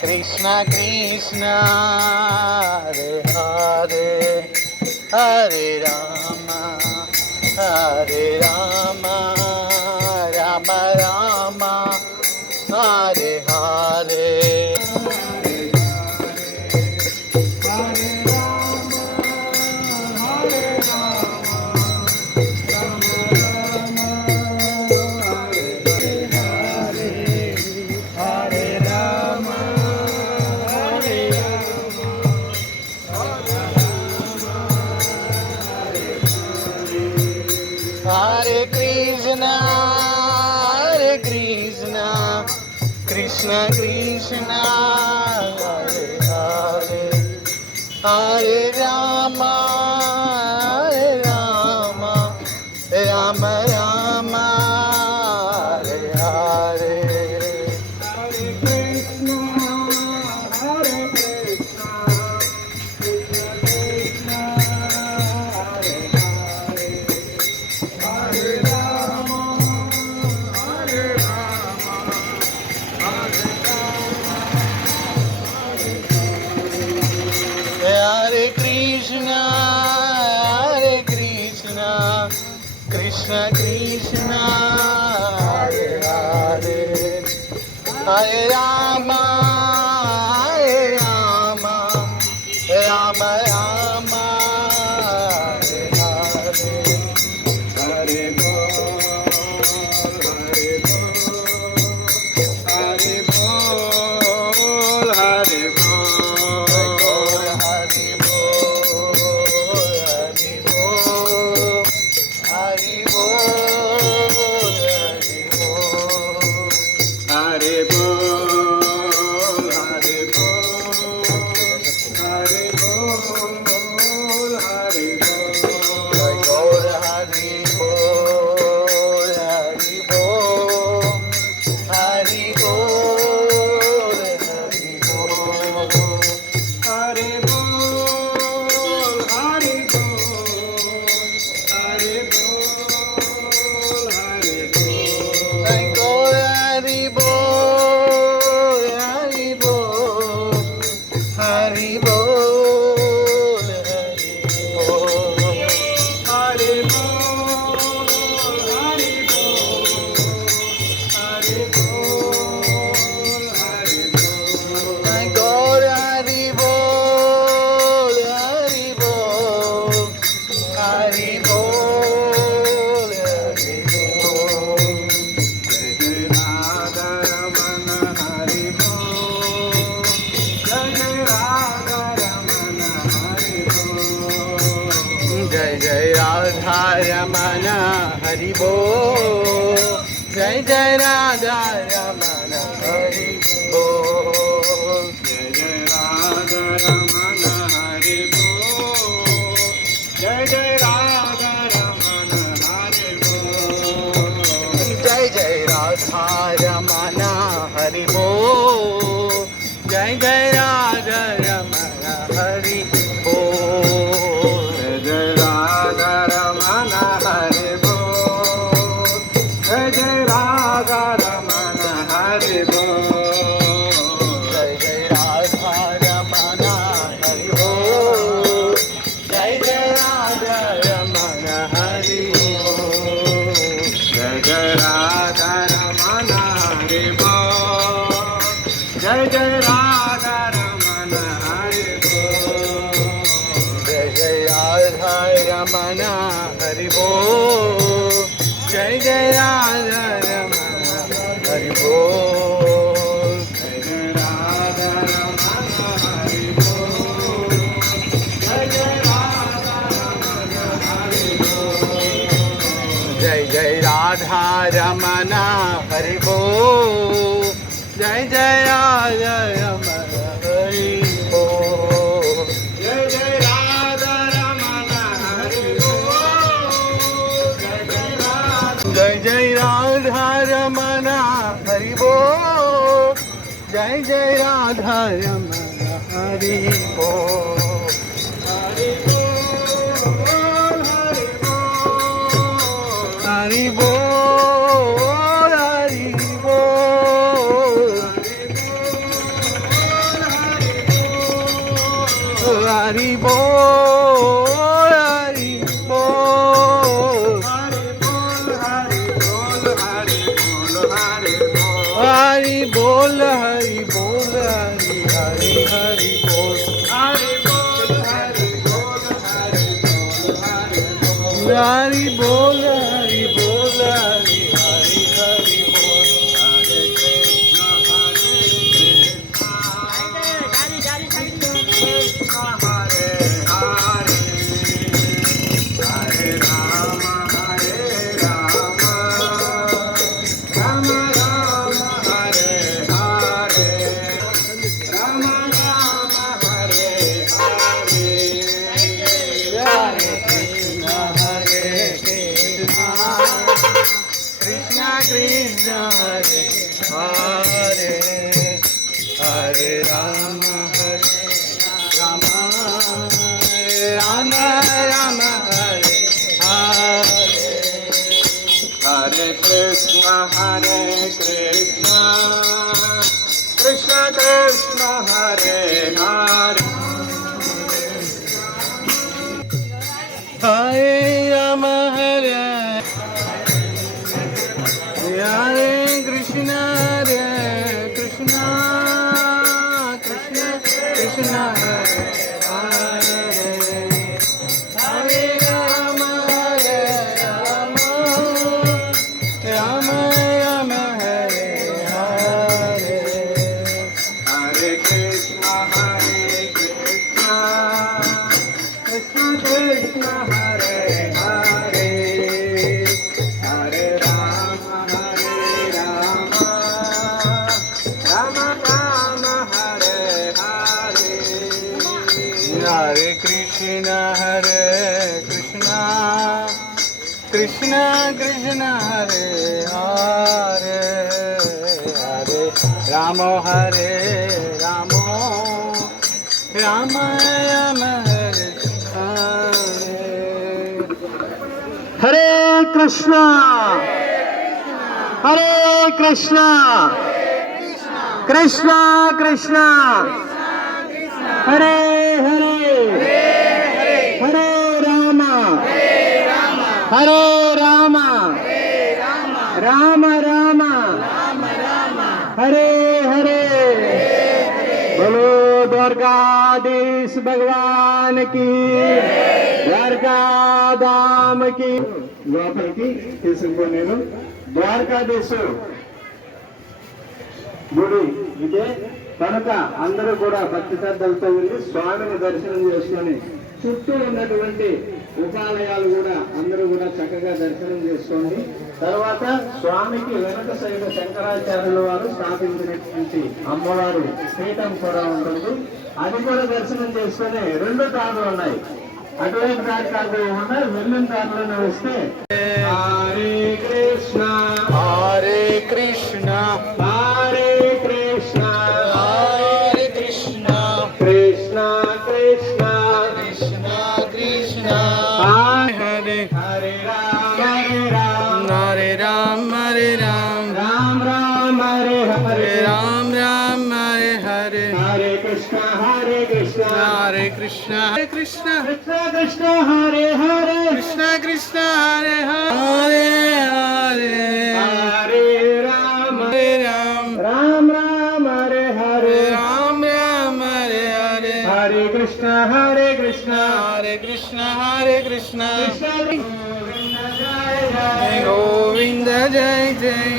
Krishna Krishna Hare Hare Hare Rama Hare Rama Rama Rama Hare Hare Hare Krishna, Krishna Krishna, Hare Hare, Hare Rama, Hare Rama, Rama Rama, Hare Hare. Hare Krishna, Krishna Krishna, Hare Hare, Hare Rama, Hare Rama, Rama Rama, Hare Hare. Hare Bol, Hare Bol, Hare Bol, Hare Bol, Hare Bol, Hare Bol, Hare जय जय राधा रमण हरि बोल, जय जय राधा रमण हरि बोल, जय जय राधा रमण हरि बोल, जय जय राधा रमण हरि बोल, जय जय राधा रमण हरि बोल, जय जय राधा रमण हरि बोल, जय राधा रमण हरि बोल, जय जय राधा रमण हरि बोल, जय जय राधा रमण हरि बोल, जय जय राधा रमण हरि बोल, जय जय राधा रमण हरि बोल, जय जय राधा रमण हरि बोल, जय जय राधा रमण हरि बोल, जय जय राधा रमण हरि बोल, जय जय राधा रमण हरि बोल, जय जय राधा रमण हरि बोल, जय जय राधा रमण हरि बोल, जय जय राधा रमण हरि बोल, जय जय राधा रमण हरि बोल, जय जय राधा रमण हरि बोल, जय जय राधा रमण हरि बोल, हरि बोल, हरि बोल, हरि बोल, हरि बोल, हरि बोल हरि बोल हरि बोल हरि बोल हरि हरि हरि बोल हरि बोल हरि बोल हरि बोल हरि बोल हरि बोल हरि हरि हरि बोल हरे कृष्ण हरे हरे हरे राम राम राम हरे हरे राम राम हरे हरे हरे कृष्ण कृष्ण कृष्ण हरे हरे हरे राम राम राम राम हरे हरे हरे कृष्ण कृष्ण कृष्ण हरे हरे हरे राम हरे हरे कृष्ण कृष्ण कृष्ण कृष्ण हरे हरे हरे राम राम राम हरे हरे हरे कृष्ण कृष्ण कृष्ण हरे हरे हरे राम राम राम हरे हरे हरे कृष्ण कृष्ण कृष्ण हरे हरे हरे राम राम राम हरे हरे कृष्ण कृष्ण कृष्ण हरे हरे हरे राम राम राम हरे हरे बोलो द्वारकाधीश भगवान की द्वारका धाम की లోపలికి తీసుకుని నేను ద్వారకాధీశు గుడి ఇదే కనుక అందరూ కూడా భక్తి శ్రద్ధలతో వెళ్ళి స్వామిని దర్శనం చేసుకొని చుట్టూ ఉన్నటువంటి ఉపాలయాలు కూడా అందరూ కూడా చక్కగా దర్శనం చేసుకోండి. తర్వాత స్వామికి వెనక సైడ్ శంకరాచార్యుల వారు స్థాపించినటువంటి అమ్మవారు పీఠం కూడా ఉంటుంది. అది కూడా దర్శనం చేసుకొని 2 దారులు ఉన్నాయి. అటువైపు దారి కాదు ఉన్నాయి, వెళ్ళిన దారిలోనే వస్తే హరే కృష్ణ హరే కృష్ణ హరే కృష్ణ హరే కృష్ణ కృష్ణ కృష్ణ కృష్ణ కృష్ణ హరే హరే రామ హరే రామ రామ రామ హరే హరే రామ రామ హరే హరే హరే కృష్ణ హరే కృష్ణ హరే కృష్ణ కృష్ణ కృష్ణ హరే హరే కృష్ణ కృష్ణ హరే హరే హరే హరే రామ రామ రామ హరే హరే రామ రామ హరే హరే హరే కృష్ణ హరే కృష్ణ కృష్ణ గోవింద జయ జయ